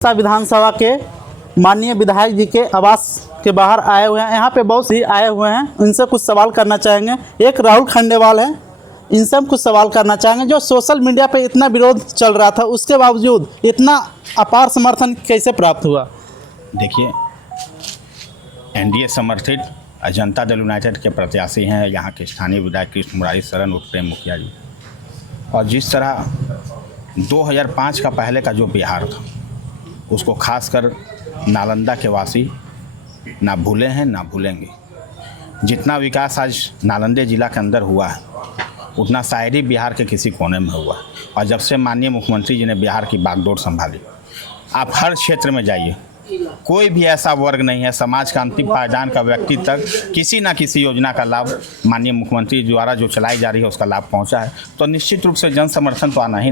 विधानसभा के माननीय विधायक जी के आवास के बाहर आए हुए हैं। यहाँ पे बहुत सी आए हुए हैं, इनसे कुछ सवाल करना चाहेंगे। एक राहुल खंडेवाल है, इनसे हम कुछ सवाल करना चाहेंगे। जो सोशल मीडिया पे इतना विरोध चल रहा था, उसके बावजूद इतना अपार समर्थन कैसे प्राप्त हुआ? देखिए, एनडीए समर्थित जनता दल यूनाइटेड के प्रत्याशी हैं यहाँ के स्थानीय विधायक कृष्ण मुरारी शरण उर्फ प्रेम मुखिया जी। और जिस तरह 2005 का पहले का जो बिहार था, उसको खासकर नालंदा के वासी ना भूले हैं ना भूलेंगे। जितना विकास आज नालंदे ज़िला के अंदर हुआ है, उतना शायरी बिहार के किसी कोने में हुआ। और जब से माननीय मुख्यमंत्री जी ने बिहार की बागडोर संभाली, आप हर क्षेत्र में जाइए, कोई भी ऐसा वर्ग नहीं है, समाज का अंतिम पायदान का व्यक्ति तक किसी ना किसी योजना का लाभ माननीय मुख्यमंत्री द्वारा जो चलाई जा रही है उसका लाभ पहुंचा है। तो निश्चित रूप से जन समर्थन तो आना ही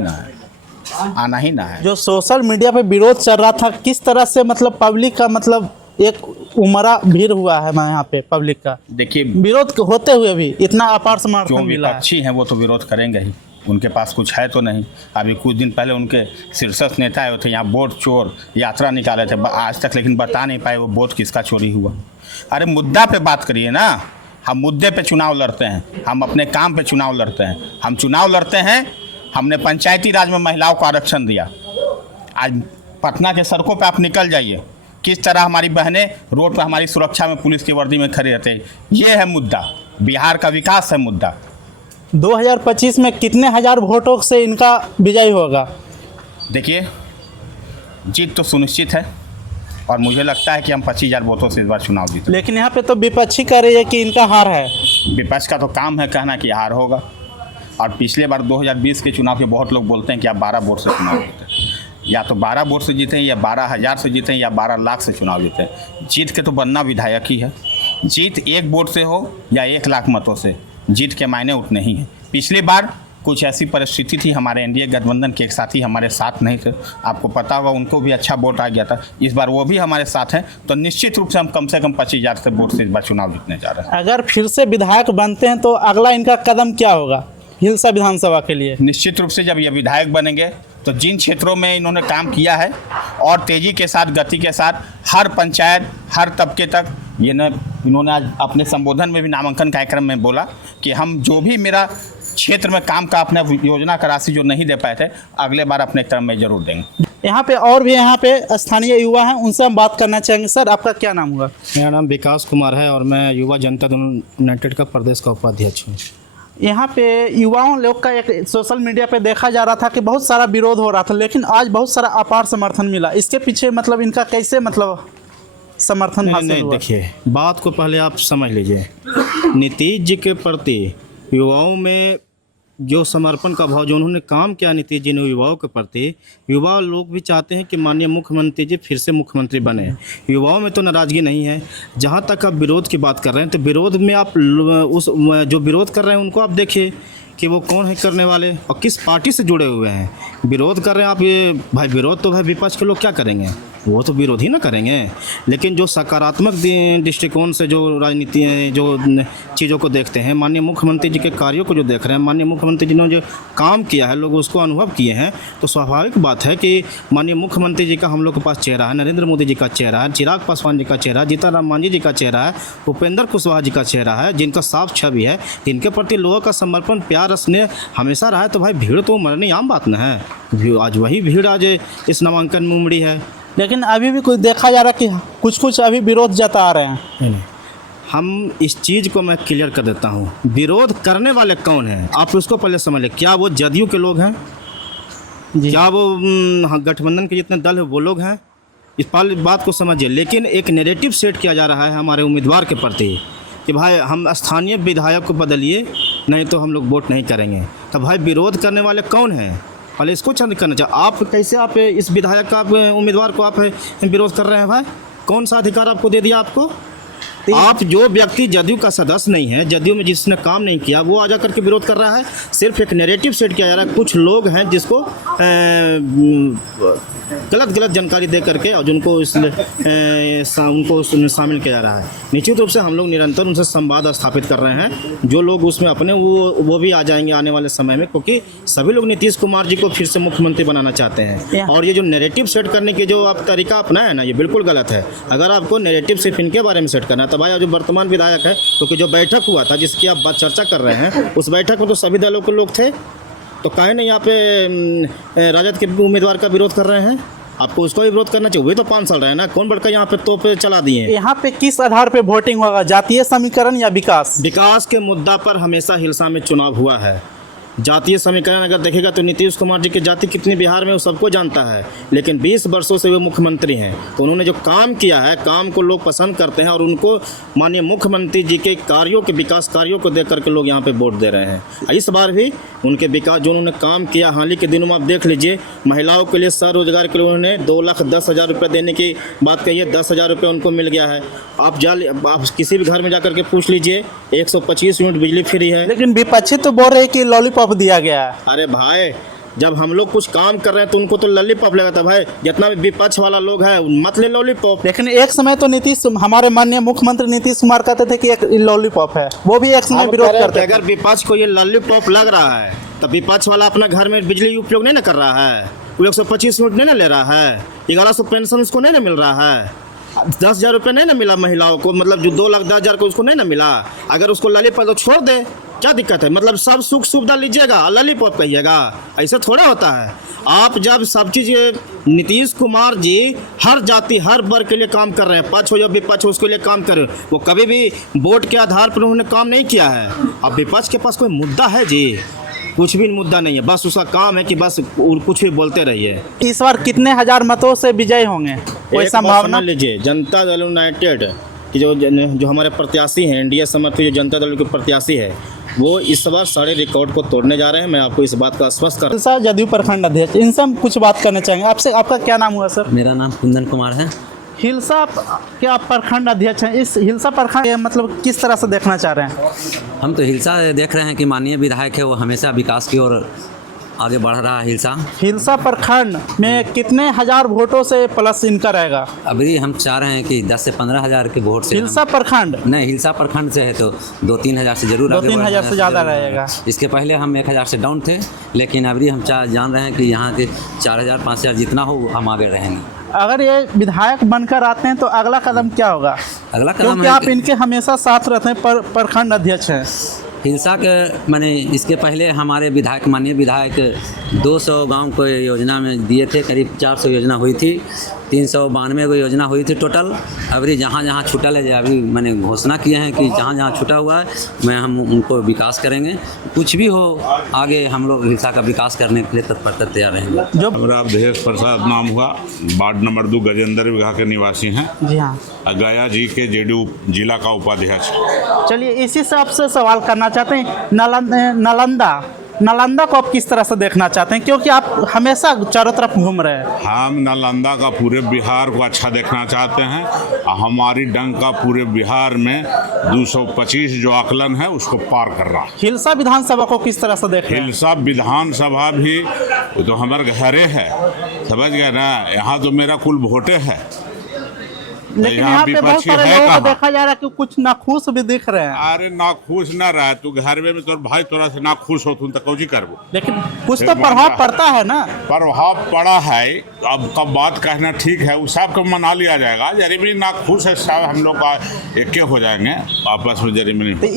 ना है। जो सोशल मीडिया पे विरोध चल रहा था, किस तरह से मतलब पब्लिक का मतलब एक उमड़ा भीड़ हुआ है यहाँ पे पब्लिक का? देखिए, विरोध होते हुए भी इतना अपार समर्थन मिला है। विपक्षी हैं वो तो विरोध करेंगे ही, उनके पास कुछ है तो नहीं। अभी कुछ दिन पहले उनके शीर्षस्थ नेता आए थे, यहाँ वोट चोर यात्रा निकाले थे आज तक, लेकिन बता नहीं पाए वो वोट किसका चोरी हुआ। अरे मुद्दा पे बात करिए ना। हम मुद्दे पे चुनाव लड़ते हैं, हम अपने काम पे चुनाव लड़ते हैं। हम चुनाव लड़ते हैं, हमने पंचायती राज में महिलाओं को आरक्षण दिया। आज पटना के सड़कों पे आप निकल जाइए, किस तरह हमारी बहनें रोड पर हमारी सुरक्षा में पुलिस की वर्दी में खड़े रहते हैं। ये है मुद्दा, बिहार का विकास है मुद्दा। 2025 में कितने हजार वोटों से इनका विजय होगा? देखिए, जीत तो सुनिश्चित है और मुझे लगता है कि हम 25,000 वोटों से इस बार चुनाव जीते। लेकिन यहाँ पे तो विपक्षी कह रही है कि इनका हार है। विपक्ष का तो काम है कहना कि हार होगा। और पिछले बार 2020 के चुनाव के बहुत लोग बोलते हैं कि आप 12 वोट से चुनाव जीते। या तो 12 वोट से जीतें, या 12,000 से जीतें, या 12 लाख से चुनाव जीतें। जीत के तो बनना विधायक ही है। जीत 1 वोट से हो या 1 लाख मतों से, जीत के मायने उतने ही हैं। पिछली बार कुछ ऐसी परिस्थिति थी, हमारे एनडीए गठबंधन के एक साथी हमारे साथ नहीं थे, आपको पता होगा, उनको भी अच्छा वोट आ गया था। इस बार वो भी हमारे साथ हैं, तो निश्चित रूप से हम कम से कम 25,000 से वोट से इस बार चुनाव जीतने जा रहे हैं। अगर फिर से विधायक बनते हैं तो अगला इनका कदम क्या होगा हिलसा विधानसभा के लिए? निश्चित रूप से जब ये विधायक बनेंगे तो जिन क्षेत्रों में इन्होंने काम किया है और तेज़ी के साथ, गति के साथ, हर पंचायत, हर तबके तक इन्होंने आज अपने संबोधन में भी नामांकन कार्यक्रम में बोला कि हम जो भी मेरा क्षेत्र में काम का अपने योजना का राशि जो नहीं दे पाए थे, अगले बार अपने क्रम में जरूर देंगे। यहाँ पे और भी यहाँ पे स्थानीय युवा हैं, उनसे हम बात करना चाहेंगे। सर, आपका क्या नाम हुआ? मेरा नाम विकास कुमार है और मैं युवा जनता दल यूनाइटेड का प्रदेश का उपाध्यक्ष हूँ। यहाँ पे युवाओं लोग का एक सोशल मीडिया पे देखा जा रहा था कि बहुत सारा विरोध हो रहा था, लेकिन आज बहुत सारा अपार समर्थन मिला। इसके पीछे मतलब इनका कैसे मतलब समर्थन हासिल हुआ? देखिए, बात को पहले आप समझ लीजिए। नीतीश जी के प्रति युवाओं में जो समर्पण का भाव, जो उन्होंने काम किया नीतीश जी ने युवाओं के प्रति, युवा लोग भी चाहते हैं कि माननीय मुख्यमंत्री जी फिर से मुख्यमंत्री बने। युवाओं में तो नाराज़गी नहीं है। जहाँ तक आप विरोध की बात कर रहे हैं, तो विरोध में आप उस जो विरोध कर रहे हैं उनको आप देखिए कि वो कौन है करने वाले और किस पार्टी से जुड़े हुए हैं। विरोध कर रहे हैं आप, ये भाई विरोध तो भाई विपक्ष के लोग क्या करेंगे, वो तो विरोध ही ना करेंगे। लेकिन जो सकारात्मक दृष्टिकोण से जो राजनीति जो चीज़ों को देखते हैं, माननीय मुख्यमंत्री जी के कार्यों को जो देख रहे हैं, माननीय मुख्यमंत्री जी ने जो काम किया है, लोग उसको अनुभव किए हैं, तो स्वाभाविक बात है कि माननीय मुख्यमंत्री जी का हम लोग के पास चेहरा है, नरेंद्र मोदी जी का चेहरा है, चिराग पासवान जी का चेहरा है, जीतन राम मांझी जी का चेहरा है, उपेंद्र कुशवाहा जी का चेहरा है, जिनका साफ छवि है, इनके प्रति लोगों का समर्पण, प्यार, स्नेह हमेशा रहा है। तो भाई भीड़ तो मरनी आम बात ना है। आज वही भीड़ आज इस नामांकन में उमड़ी है। लेकिन अभी भी कुछ देखा जा रहा है कि कुछ अभी विरोध जता रहे हैं। नहीं, हम इस चीज़ को मैं क्लियर कर देता हूँ। विरोध करने वाले कौन हैं आप उसको पहले समझ लें। क्या वो जदयू के लोग हैं? क्या वो गठबंधन के जितने दल हैं वो लोग हैं? इस बात को समझिए। लेकिन एक नैरेटिव सेट किया जा रहा है हमारे उम्मीदवार के प्रति कि भाई हम स्थानीय विधायक को बदलिए, नहीं तो हम लोग वोट नहीं करेंगे। तो भाई विरोध करने वाले कौन हैं? पहले इसको चंद करना चाहिए। आप कैसे आप इस विधायक का उम्मीदवार को आप विरोध कर रहे हैं? भाई कौन सा अधिकार आपको दे दिया? आपको आप जो व्यक्ति जदयू का सदस्य नहीं है, जदयू में जिसने काम नहीं किया, वो आ जा करके विरोध कर रहा है। सिर्फ एक नैरेटिव सेट किया जा रहा है। कुछ लोग हैं जिसको गलत जानकारी दे करके और जिनको उनको शामिल किया जा रहा है। निश्चित रूप से हम लोग निरंतर उनसे संवाद स्थापित कर रहे हैं। जो लोग उसमें अपने वो भी आ जाएंगे आने वाले समय में, क्योंकि सभी लोग नीतीश कुमार जी को फिर से मुख्यमंत्री बनाना चाहते हैं। और ये जो नैरेटिव सेट करने के जो आप तरीका अपनाए हैं ना, ये बिल्कुल गलत है। अगर आपको नैरेटिव सिर्फ इनके बारे में सेट करना है तो भाई जो वर्तमान विधायक है, क्योंकि जो बैठक हुआ था जिसकी आप चर्चा कर रहे हैं, उस बैठक में तो सभी दलों के लोग थे, तो काहे नहीं यहाँ पे राजद के उम्मीदवार का विरोध कर रहे हैं? आपको उसको भी विरोध करना चाहिए। वे तो 5 साल रहे हैं ना, कौन बढ़कर यहाँ पे तोप चला दिए? यहाँ पे किस आधार पे वोटिंग होगा, जातीय समीकरण या विकास? विकास के मुद्दा पर हमेशा हिलसा में चुनाव हुआ है। जातीय समीकरण अगर देखेगा तो नीतीश कुमार जी की जाति कितनी बिहार में वो सबको जानता है, लेकिन 20 वर्षों से वे मुख्यमंत्री हैं, तो उन्होंने जो काम किया है, काम को लोग पसंद करते हैं और उनको माननीय मुख्यमंत्री जी के कार्यों के विकास कार्यों को देख करके लोग यहाँ पे वोट दे रहे हैं। इस बार भी उनके विकास जो उन्होंने काम किया, हाल ही के दिनों में आप देख लीजिए, महिलाओं के लिए स्वरोजगार के लिए उन्होंने 2,10,000 रुपये देने की बात कही है, 10,000 रुपये उनको मिल गया है। आप किसी भी घर में जा करके पूछ लीजिए, 125 यूनिट बिजली फ्री है। लेकिन विपक्षी तो बोल रहे हैं कि लॉलीपॉप दिया गया है। अरे भाई, जब हम लोग कुछ काम कर रहे हैं तो उनको तो लॉलीपॉप लगा था भाई। जितना भी विपक्ष वाला लोग है मत ले लॉलीपॉप। लेकिन एक समय तो हमारे माननीय मुख्यमंत्री नीतीश कुमार कहते थे कि एक लॉलीपॉप है, वो भी एक समय विरोध करते थे। अगर विपक्ष को ये लॉलीपॉप लग रहा है तो विपक्ष वाला अपना घर में बिजली उपयोग नहीं ना कर रहा है, वो 125 यूनिट नहीं ना ले रहा है, 1100 पेंशन उसको नहीं ना मिल रहा है, 10,000 रुपये नहीं ना मिला महिलाओं को, मतलब जो 2,10,000 को उसको नहीं ना मिला। अगर उसको लॉलीपॉप तो छोड़ दे, क्या दिक्कत है? मतलब सब सुख सुविधा लीजिएगा, लॉलीपॉप कहिएगा, ऐसा थोड़ा होता है। आप जब सब चीज़ नीतीश कुमार जी हर जाति हर वर्ग के लिए काम कर रहे हैं, पक्ष हो या विपक्ष हो उसके लिए काम कर रहे हैं। वो कभी भी वोट के आधार पर उन्होंने काम नहीं किया है। अब विपक्ष के पास कोई मुद्दा है जी? कुछ भी मुद्दा नहीं है, बस उसका काम है कि बस कुछ भी बोलते रहिए। इस बार कितने हजार मतों से विजय होंगे, कोई संभावना? लीजिए, जनता दल यूनाइटेड की जो हमारे प्रत्याशी हैं, एनडीए समर्थित जो जनता दल के प्रत्याशी है, वो इस बार सारे रिकॉर्ड को तोड़ने जा रहे हैं। मैं आपको इस बात का आश्वस्त कर हिलसा जदयू प्रखंड अध्यक्ष, इनसे हम कुछ बात करना चाहेंगे आपसे। आपका क्या नाम हुआ सर? मेरा नाम कुंदन कुमार है। हिलसा के आप प्रखंड अध्यक्ष हैं, इस हिलसा प्रखंड मतलब किस तरह से देखना चाह रहे हैं? हम तो हिलसा देख रहे हैं कि माननीय विधायक है, वो हमेशा विकास की ओर आगे बढ़ रहा है। हिलसा प्रखंड में कितने हजार वोटों से प्लस इनका रहेगा? अभी हम चाह रहे हैं कि 10 से 15 हज़ार के वोट से। हिलसा प्रखंड नहीं, हिलसा प्रखंड से है तो 2-3 हज़ार से जरूर 2-3 हज़ार से ज़्यादा रहेगा। इसके पहले हम 1,000 से डाउन थे, लेकिन अभी हम जान रहे हैं कि यहाँ के 4,000-5,000 जितना हो हम आगे रहेंगे। अगर ये विधायक बनकर आते हैं तो अगला कदम क्या होगा? अगला कदम क्योंकि आप इनके हमेशा साथ रहते हैं, प्रखंड अध्यक्ष हैं। हिलसा के मैंने इसके पहले हमारे विधायक माननीय विधायक 200 गांव को योजना में दिए थे, करीब 400 योजना हुई थी, 392 को योजना हुई थी टोटल। अभी जहाँ जहाँ छूटल है, अभी मैंने घोषणा किए हैं कि जहाँ जहाँ छूटा हुआ है हम उनको विकास करेंगे। कुछ भी हो आगे हम लोग हिलसा का विकास करने के लिए तत्परता तैयार रहेंगे। जो मेरा अवधेश प्रसाद नाम हुआ, वार्ड नंबर 2 गजेंद्र विघा के निवासी हैं। जी हाँ, गया जी के जेडीयू जिला का उपाध्यक्ष। चलिए इसी से आपसे सवाल करना चाहते हैं, नालंदा को आप किस तरह से देखना चाहते हैं, क्योंकि आप हमेशा चारों तरफ घूम रहे हैं? हम नालंदा का पूरे बिहार को अच्छा देखना चाहते हैं। हमारी डंका पूरे बिहार में 225 जो आकलन है उसको पार कर रहा है। हिलसा विधानसभा को किस तरह से देख रहे हैं? हिलसा विधानसभा भी तो हमारे घरे है, समझ गए ना। यहाँ तो मेरा कुल वोटे है, लेकिन यहाँ पे बहुत सारे लोगों को देखा जा रहा है कि कुछ नाखुश भी दिख रहे हैं। अरे नाखुश ना रहा, तू घर में तोर भाई तोरा से नाखुश हो तो कौची करबो। लेकिन कुछ तो प्रभाव पड़ता है ना। प्रभाव पड़ा है, अब कब बात कहना ठीक है, उस सब को मना लिया जाएगा। जरी भी नाखुश है सब हम लोग का एक हो जाएंगे आपस में, जरी में नहीं।